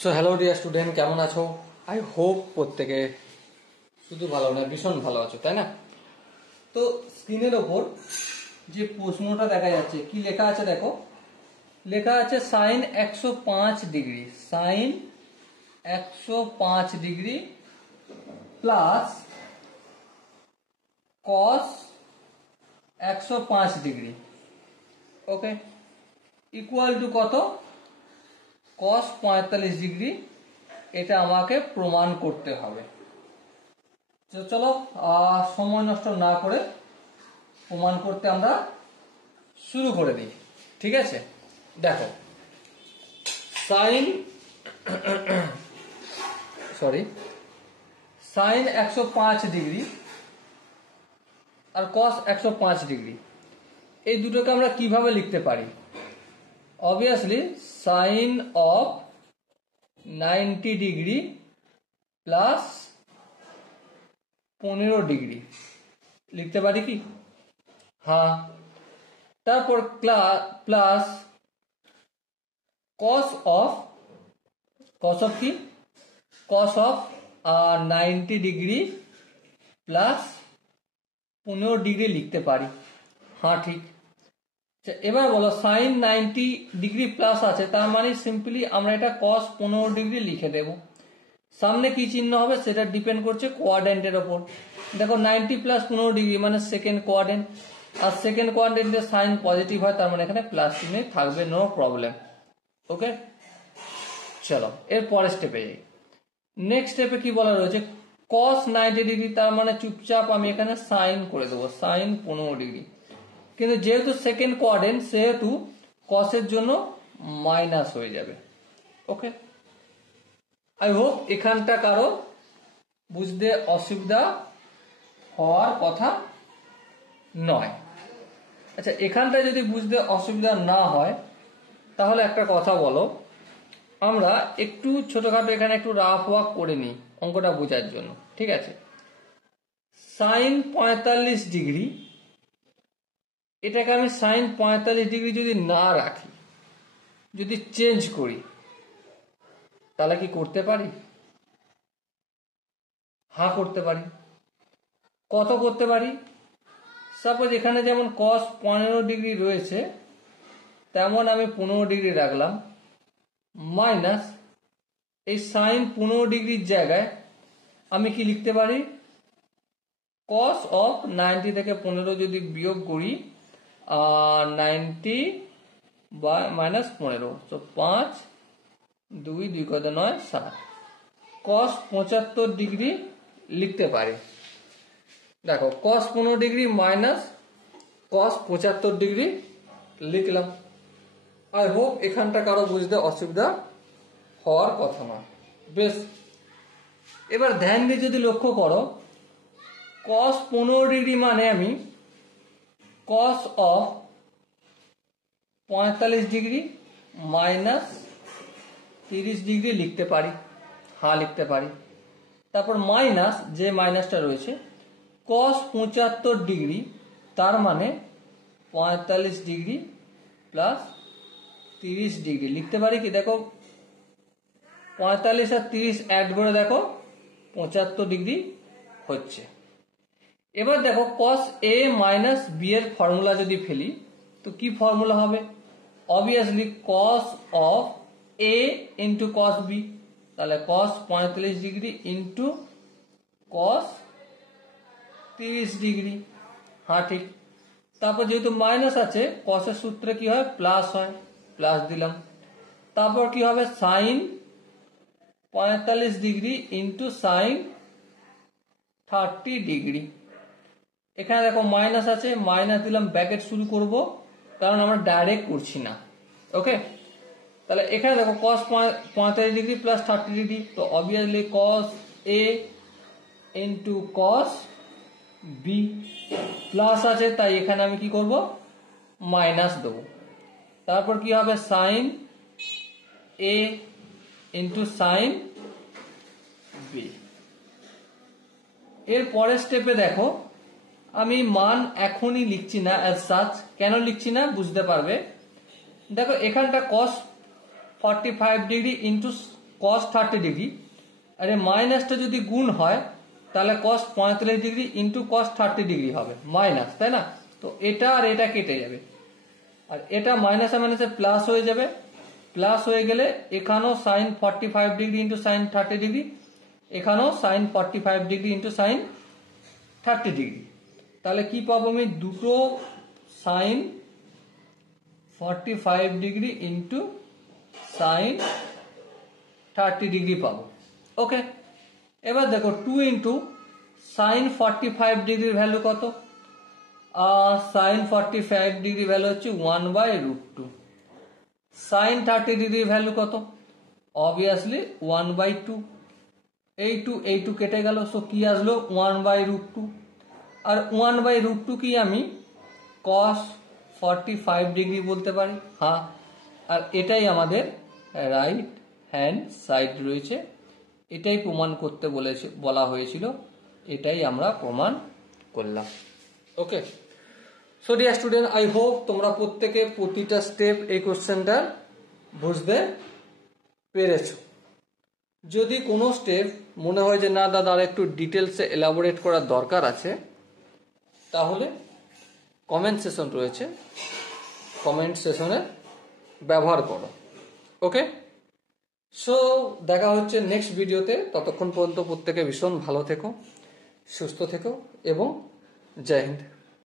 So hello dear student, কেমন আছো? I hope প্রত্যেকে শুধু ভালো না, ভীষণ ভালো আছো, তাই না? তো স্ক্রিনের ওপর যে প্রশ্নটা দেখা যাচ্ছে, কি লেখা আছে দেখো। লেখা আছে sine 105 degree, sine 105 degree plus cos 105 degree, okay, equal to কত? Cos 45 degree. এটা আমাকে প্রমাণ করতে হবে। চলো সময় নষ্ট না করে প্রমাণ করতে আমরা শুরু করে দিই, ঠিক আছে? দেখো, সাইন সাইন 105 ডিগ্রি আর কস 105 ডিগ্রি, এই দুটোকে আমরা কিভাবে লিখতে পারি? Obviously sine of 90 degree plus 15 degree লিখতে পারি কি? হ্যাঁ। তারপর প্লাস কস অফ কি? Cos of 90 degree plus 15 degree লিখতে পারি। হ্যাঁ, ঠিক। এবার বলো, সাইন 90 ডিগ্রি প্লাস আছে, তার মানে সিম্পলি আমরা এটা কস 15 ডিগ্রি লিখে দেব। সামনে কি চিহ্ন হবে সেটা ডিপেন্ড করছে কোয়াড্রেন্টের ওপর। দেখো 90 প্লাস 15 ডিগ্রি মানে সেকেন্ড কোয়াড্রেন্ট, আর সেকেন্ড কোয়াড্রেন্টে সাইন পজিটিভ হয়, তার মানে এখানে প্লাস চিহ্ন থাকবে, নো প্রবলেম। ওকে, চলো এর পরের স্টেপে যাই। নেক্সট স্টেপে কি বলা রয়েছে? কস 90 ডিগ্রি, তার মানে চুপচাপ আমি এখানে সাইন করে দেবো, সাইন 15 ডিগ্রি। কিন্তু যেহেতু সেকেন্ড কোয়াড্রেন্ট, সেহেতু কসের জন্য মাইনাস হয়ে যাবে। ওকে, আই হোপ এখানটা কারো বুঝতে অসুবিধা হওয়ার কথা নয়। আচ্ছা, এখানটা যদি বুঝতে অসুবিধা না হয় তাহলে একটা কথা বলো, আমরা একটু ছোটখাটো এখানে একটু রাফ ওয়ার্ক করে নিই অঙ্কটা বোঝার জন্য, ঠিক আছে? সাইন 45 ডিগ্রি, এটাকে আমি সাইন 45 ডিগ্রি যদি না রাখি, যদি চেঞ্জ করি, তাহলে কি করতে পারি? হ্যাঁ, করতে পারি। কত করতে পারি? সাপোজ এখানে যেমন কস 15 ডিগ্রি রয়েছে, তেমন আমি 15 ডিগ্রি রাখলাম, মাইনাস এই সাইন 15 ডিগ্রির জায়গায় আমি কি লিখতে পারি? কস অফ 90 থেকে 15 যদি বিয়োগ করি, 90 বা মাইনাস 15, তো 5 2 2 কত 9 7, কস 75 ডিগ্রি লিখতে পারি। দেখো, কস 15 ডিগ্রি মাইনাস কস 75 ডিগ্রি লিখলাম। আই হোপ এখানটা কারো বুঝতে অসুবিধা হওয়ার কথা না। বেশ, এবার ধ্যান দিয়ে যদি লক্ষ্য করো, কস 15 ডিগ্রি মানে আমি cos of 45 degree minus 30 degree লিখতে পারি। হ্যাঁ, লিখতে পারি। তারপর মাইনাস, যে মাইনাসটা রয়েছে, কস 75 ডিগ্রি, তার মানে 45 ডিগ্রি প্লাস 30 ডিগ্রি লিখতে পারি কি? দেখো 45 আর 30 অ্যাড করে দেখো 75 ডিগ্রি হচ্ছে। এবার দেখো, কস এ মাইনাস বি এর ফর্মুলা যদি ফেলি, তো কি ফর্মুলা হবে? Obviously cos of A into cos B, তাহলে cos 45 degree into cos 30 degree. হ্যাঁ, ঠিক। তারপর যেহেতু মাইনাস আছে, কসের সূত্রে কি হয়? প্লাস হয়, প্লাস দিলাম। তারপর কি হবে? Sine 45 degree into sine 30 degree. এখানে দেখো মাইনাস আছে, মাইনাস দিলাম, ব্র্যাকেট শুরু করব, কারণ আমরা ডাইরেক্ট করছি না। ওকে, তাহলে এখানে দেখো কস 45 ডিগ্রি প্লাস 30 ডিগ্রি, তো অবভিয়াসলি কস এ ইন্টু কস বি, প্লাস আছে তাই এখানে আমি কি করব? মাইনাস দেবো। তারপর কি হবে? সাইন এ ইন্টু সাইন বি। এর পরের স্টেপে দেখো, আমি মান এখনই লিখছি না অ্যাজ সাচ। কেন লিখছি না বুঝতে পারবে। দেখো, এখানটা কস 45 ডিগ্রি ইন্টু cos 30 ডিগ্রি, আরে মাইনাসটা যদি গুণ হয় তাহলে cos 45 degree into cos 30 degree হবে মাইনাস, তাই না? তো এটা আর এটা কেটে যাবে, আর এটা মাইনাসে মাইনাসে প্লাস হয়ে যাবে, প্লাস হয়ে গেলে এখানেও sine 45 degree into sine 30 degree, এখানেও sine 45 degree into sine 30 degree. তাহলে কি পাবো আমি? দুটো sine 45 degree into sine 30 degree পাবো। ওকে, এবার দেখো 2 ইন্টু সাইন 45 ডিগ্রির ভ্যালু কত? সাইন 45 ডিগ্রি ভ্যালু হচ্ছে 1/√2। সাইন 30 ডিগ্রির ভ্যালু কত? অবভিয়াসলি 1/2। এই টু কেটে গেল, সো কি আসলো? 1/√2। আর 1/√2 কি আমি cos 45 ডিগ্রি বলতে পারি? হ্যাঁ, আর এটাই আমাদের রাইট হ্যান্ড সাইড রয়েছে, এটাই প্রমাণ করতে বলা হয়েছিল, এটাই আমরা প্রমাণ করলাম। Okay, so dear student, I hope তোমরা প্রত্যেকে প্রতিটা স্টেপ এই কোশ্চেনটা বুঝতে পেরেছ। যদি কোনো স্টেপ মনে হয় যে না দাদা আর একটু ডিটেলসে এলাবোরেট করার দরকার আছে, তাহলে কমেন্ট সেশন রয়েছে, কমেন্ট সেশনে ব্যবহার করো। ওকে, সো দেখা হচ্ছে নেক্সট ভিডিওতে। ততক্ষণ পর্যন্ত প্রত্যেকে ভীষণ ভালো থেকো, সুস্থ থেকো এবং জয় হিন্দ।